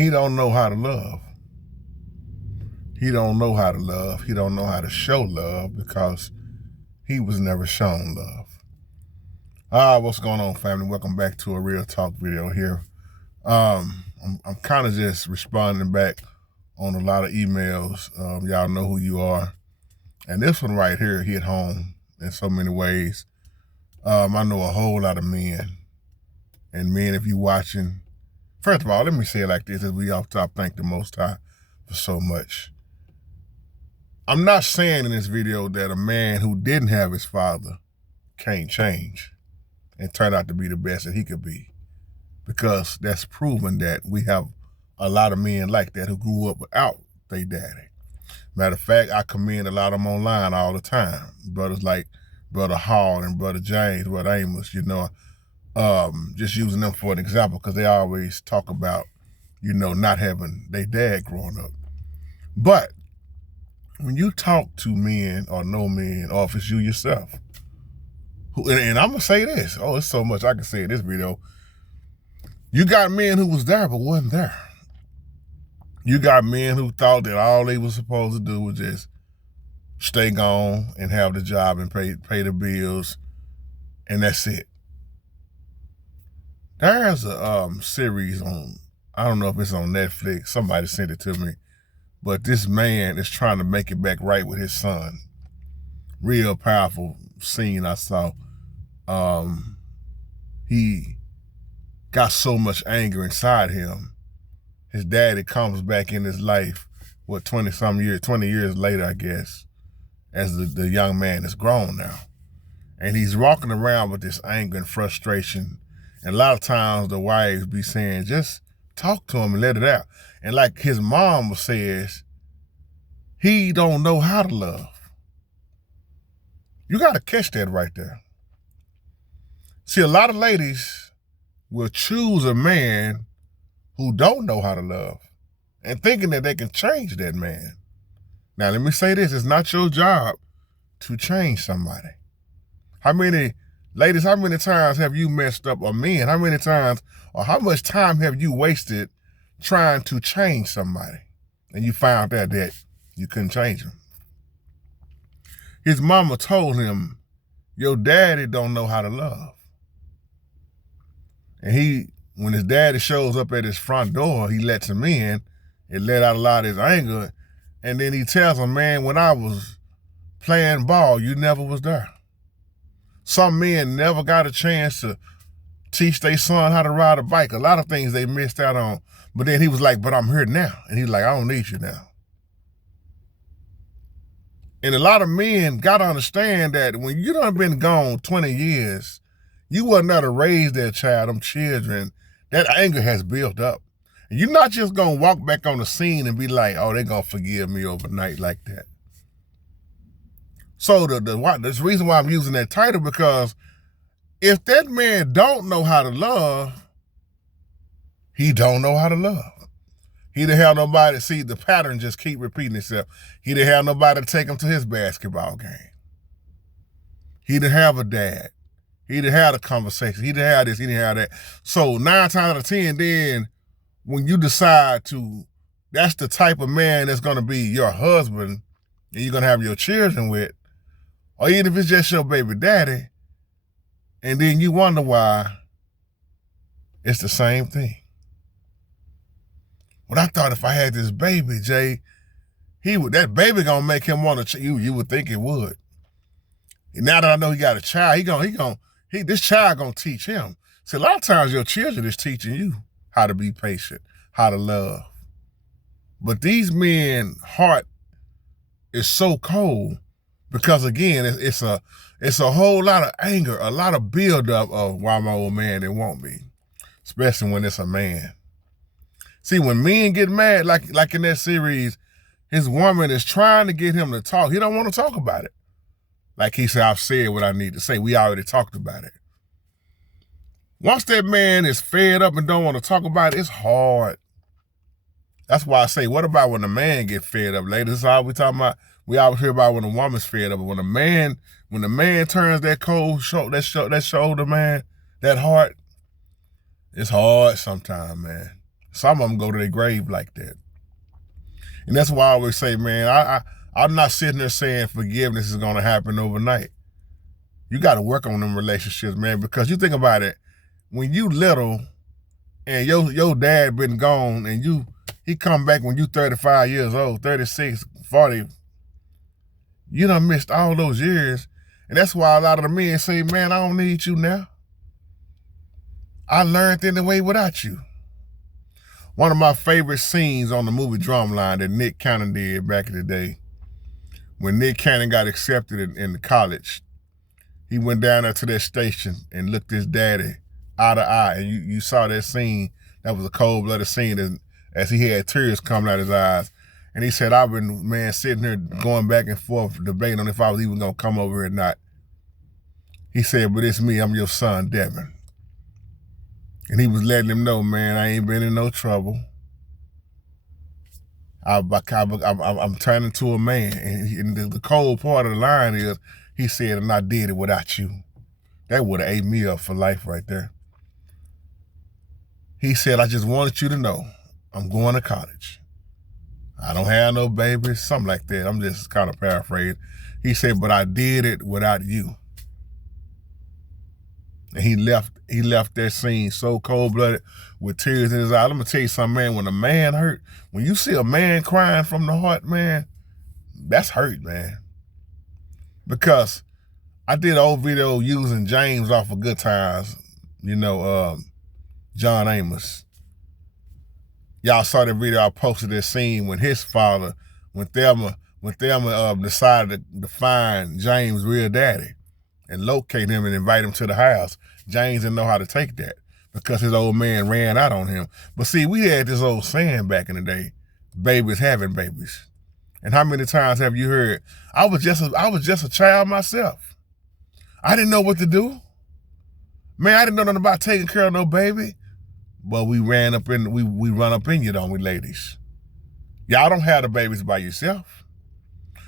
He don't know how to love. He don't know how to love. He don't know how to show love because he was never shown love. What's going on, family? Welcome back to a Real Talk video here. I'm kind of just responding back on a lot of emails. Y'all know who you are. And this one right here hit home in so many ways. I know a whole lot of men. And men, if you're watching, first of all, let me say it like this as we off top, thank the Most High for so much. I'm not saying in this video that a man who didn't have his father can't change and turn out to be the best that he could be, because that's proven that we have a lot of men like that who grew up without their daddy. Matter of fact, I commend a lot of them online all the time. Brothers like Brother Hall and Brother James, Brother Amos, just using them for an example because they always talk about, not having their dad growing up. But when you talk to men or no men, or if it's you yourself, and I'm going to say this, it's so much I can say in this video. You got men who was there but wasn't there. You got men who thought that all they were supposed to do was just stay gone and have the job and pay the bills, and that's it. There's a series on, I don't know if it's on Netflix, somebody sent it to me, but this man is trying to make it back right with his son. Real powerful scene I saw. He got so much anger inside him. His daddy comes back in his life, 20 years later, I guess, as the young man is grown now. And he's walking around with this anger and frustration. And a lot of times the wives be saying, just talk to him and let it out. And like his mom says, he don't know how to love. You got to catch that right there. See, a lot of ladies will choose a man who don't know how to love and thinking that they can change that man. Now, let me say this. It's not your job to change somebody. How many times have you messed up, or men, how many times or how much time have you wasted trying to change somebody and you found out that you couldn't change him? His mama told him, your daddy don't know how to love. And when his daddy shows up at his front door, he lets him in. It let out a lot of his anger. And then he tells him, man, when I was playing ball, you never was there. Some men never got a chance to teach their son how to ride a bike. A lot of things they missed out on. But then he was like, but I'm here now. And he's like, I don't need you now. And a lot of men got to understand that when you done been gone 20 years, you wasn't there to raise that child, them children. That anger has built up. And you're not just going to walk back on the scene and be like, oh, they're going to forgive me overnight like that. So the reason why I'm using that title, because if that man don't know how to love, he don't know how to love. He didn't have nobody, see the pattern just keep repeating itself. He didn't have nobody to take him to his basketball game. He didn't have a dad. He didn't have a conversation. He didn't have this, he didn't have that. So 9 times out of 10, then when you decide that's the type of man that's gonna be your husband and you're gonna have your children with, or even if it's just your baby daddy, and then you wonder why, it's the same thing. But I thought if I had this baby, Jay, that baby gonna make him want to, you would think it would. And now that I know he got a child, this child gonna teach him. See, a lot of times your children is teaching you how to be patient, how to love. But these men's heart is so cold because, again, it's a whole lot of anger, a lot of buildup of why my old man didn't want me, especially when it's a man. See, when men get mad, like in that series, his woman is trying to get him to talk. He don't want to talk about it. Like he said, I've said what I need to say. We already talked about it. Once that man is fed up and don't want to talk about it, it's hard. That's why I say, what about when the man get fed up? Ladies, this is all we talking about. We always hear about when a woman's fed up, but when the man turns that cold that shoulder, man, that heart, it's hard sometimes, man. Some of them go to their grave like that. And that's why I always say, man, I'm not sitting there saying forgiveness is going to happen overnight. You got to work on them relationships, man, because you think about it, when you little and your dad been gone and he come back when you 35 years old, 36, 40, you done missed all those years. And that's why a lot of the men say, man, I don't need you now. I learned anyway without you. One of my favorite scenes on the movie Drumline that Nick Cannon did back in the day, when Nick Cannon got accepted in the college, he went down there to that station and looked his daddy eye to eye, and you saw that scene. That was a cold-blooded scene as he had tears coming out his eyes. And he said, I've been, man, sitting here going back and forth debating on if I was even going to come over here or not. He said, but it's me, I'm your son, Devin. And he was letting him know, man, I ain't been in no trouble. I'm turning to a man. And the cold part of the line is, he said, and I did it without you. That would have ate me up for life right there. He said, I just wanted you to know I'm going to college. I don't have no babies, something like that. I'm just kind of paraphrasing. He said, but I did it without you. And he left that scene so cold-blooded with tears in his eyes. Let me tell you something, man, when a man hurt, when you see a man crying from the heart, man, that's hurt, man. Because I did an old video using James off of Good Times, John Amos. Y'all saw the video I posted, that scene when his father, when Thelma decided to find James' real daddy and locate him and invite him to the house. James didn't know how to take that because his old man ran out on him. But see, we had this old saying back in the day, babies having babies. And how many times have you heard, I was just a child myself. I didn't know what to do. Man, I didn't know nothing about taking care of no baby. But we run up in you, don't we, ladies? Y'all don't have the babies by yourself.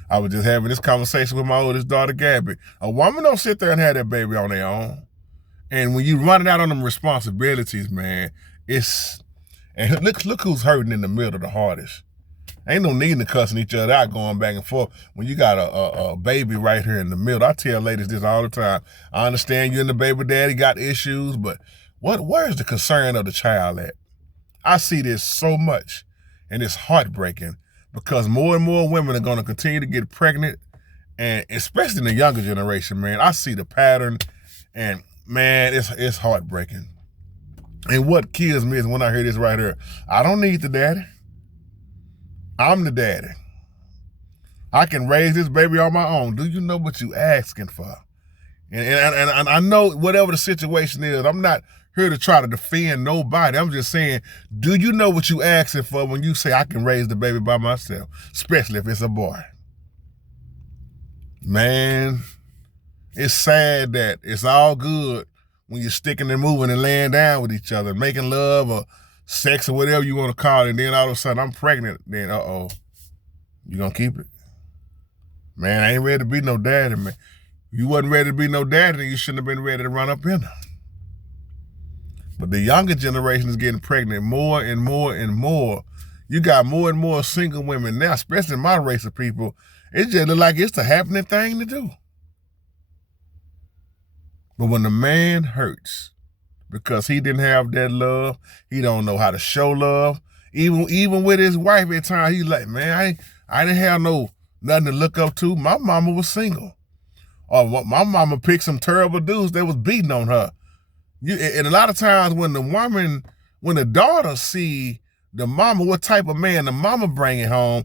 I was just having this conversation with my oldest daughter, Gabby. A woman don't sit there and have that baby on their own. And when you running out on them responsibilities, man, and look who's hurting in the middle the hardest. Ain't no need to cussing each other out going back and forth when you got a baby right here in the middle. I tell ladies this all the time. I understand you and the baby daddy got issues, but where's the concern of the child at? I see this so much, and it's heartbreaking because more and more women are going to continue to get pregnant, and especially in the younger generation, man. I see the pattern, and man, it's heartbreaking. And what kills me is when I hear this right here. I don't need the daddy. I'm the daddy. I can raise this baby on my own. Do you know what you asking for? And I know whatever the situation is, I'm not here to try to defend nobody. I'm just saying, do you know what you asking for when you say I can raise the baby by myself, especially if it's a boy? Man, it's sad that it's all good when you're sticking and moving and laying down with each other, making love or sex or whatever you want to call it, and then all of a sudden I'm pregnant, then you gonna keep it? Man, I ain't ready to be no daddy, man. You wasn't ready to be no daddy, then you shouldn't have been ready to run up in her. But the younger generation is getting pregnant more and more and more. You got more and more single women now, especially in my race of people. It just look like it's the happening thing to do. But when the man hurts because he didn't have that love, he don't know how to show love. Even with his wife at times, he's like, man, I didn't have nothing to look up to. My mama was single. Or my mama picked some terrible dudes that was beating on her. And a lot of times when the daughter see the mama, what type of man the mama bringing home,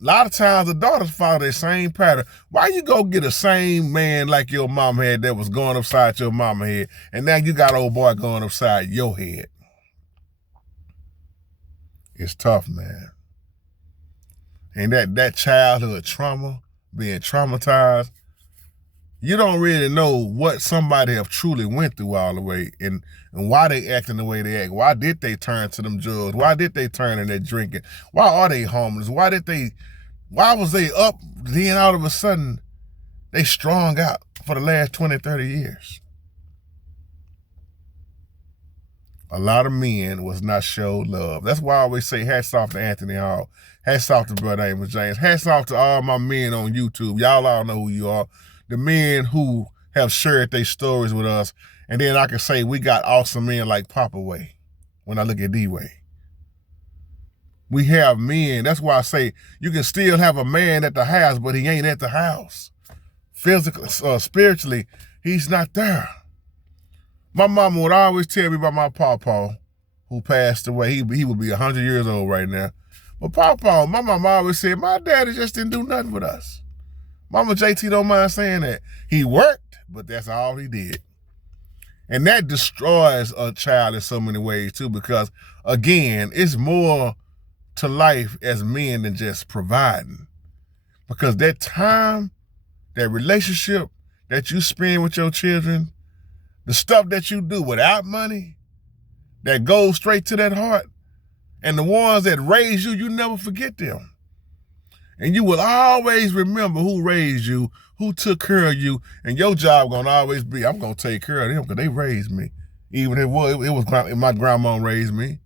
a lot of times the daughters follow that same pattern. Why you go get the same man like your mama had that was going upside your mama head, and now you got old boy going upside your head? It's tough, man. And that childhood trauma, being traumatized, you don't really know what somebody have truly went through all the way and why they acting the way they act. Why did they turn to them drugs? Why did they turn in that drinking? Why are they homeless? Why was they up, then all of a sudden they strung out for the last 20, 30 years? a lot of men was not showed love. That's why I always say hats off to Anthony Hall. Hats off to Brother Amos James. Hats off to all my men on YouTube. Y'all all know who you are. The men who have shared their stories with us. And then I can say we got awesome men like Papa Way when I look at D-Way. We have men. That's why I say you can still have a man at the house, but he ain't at the house. Physically, spiritually, he's not there. My mama would always tell me about my pawpaw, who passed away. He would be 100 years old right now. But pawpaw, my mama always said, my daddy just didn't do nothing with us. Mama JT don't mind saying that. He worked, but that's all he did. And that destroys a child in so many ways too, because again, it's more to life as men than just providing. Because that time, that relationship that you spend with your children, the stuff that you do without money, that goes straight to that heart, and the ones that raise you, you never forget them. And you will always remember who raised you, who took care of you, and your job gonna always be, I'm gonna take care of them because they raised me. Even if it was my grandma raised me.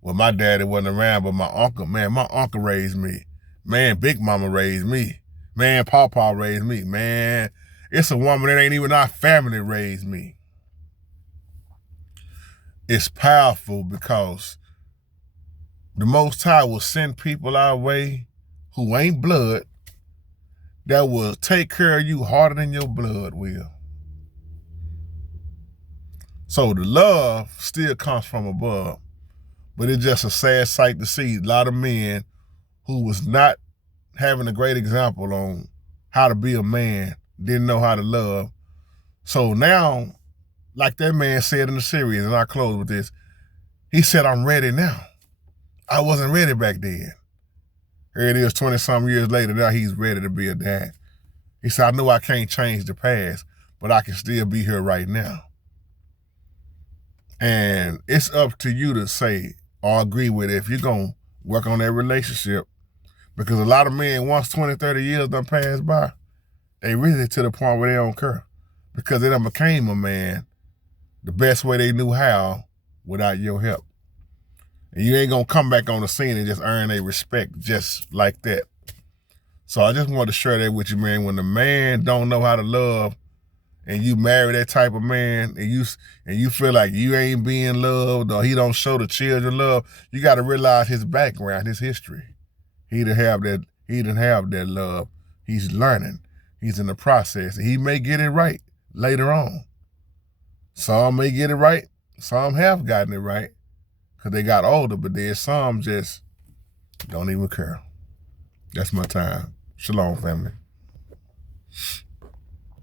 Well, my daddy wasn't around, but my uncle, man, my uncle raised me. Man, Big Mama raised me. Man, Pawpaw raised me. Man, it's a woman that ain't even our family raised me. It's powerful because the Most High will send people our way who ain't blood that will take care of you harder than your blood will. So the love still comes from above, but it's just a sad sight to see a lot of men who was not having a great example on how to be a man, didn't know how to love. So now, like that man said in the series, and I close with this, he said, I'm ready now. I wasn't ready back then. Here it is 20-some years later, now he's ready to be a dad. He said, I know I can't change the past, but I can still be here right now. And it's up to you to say or agree with it if you're going to work on that relationship. Because a lot of men, once 20, 30 years done passed by, they really to the point where they don't care. Because they done became a man the best way they knew how without your help. And you ain't going to come back on the scene and just earn their respect just like that. So I just wanted to share that with you, man. When the man don't know how to love and you marry that type of man and you feel like you ain't being loved or he don't show the children love, you got to realize his background, his history. He didn't have that love. He's learning. He's in the process. And he may get it right later on. Some may get it right. Some have gotten it right because they got older, but then some just don't even care. That's my time. Shalom, family.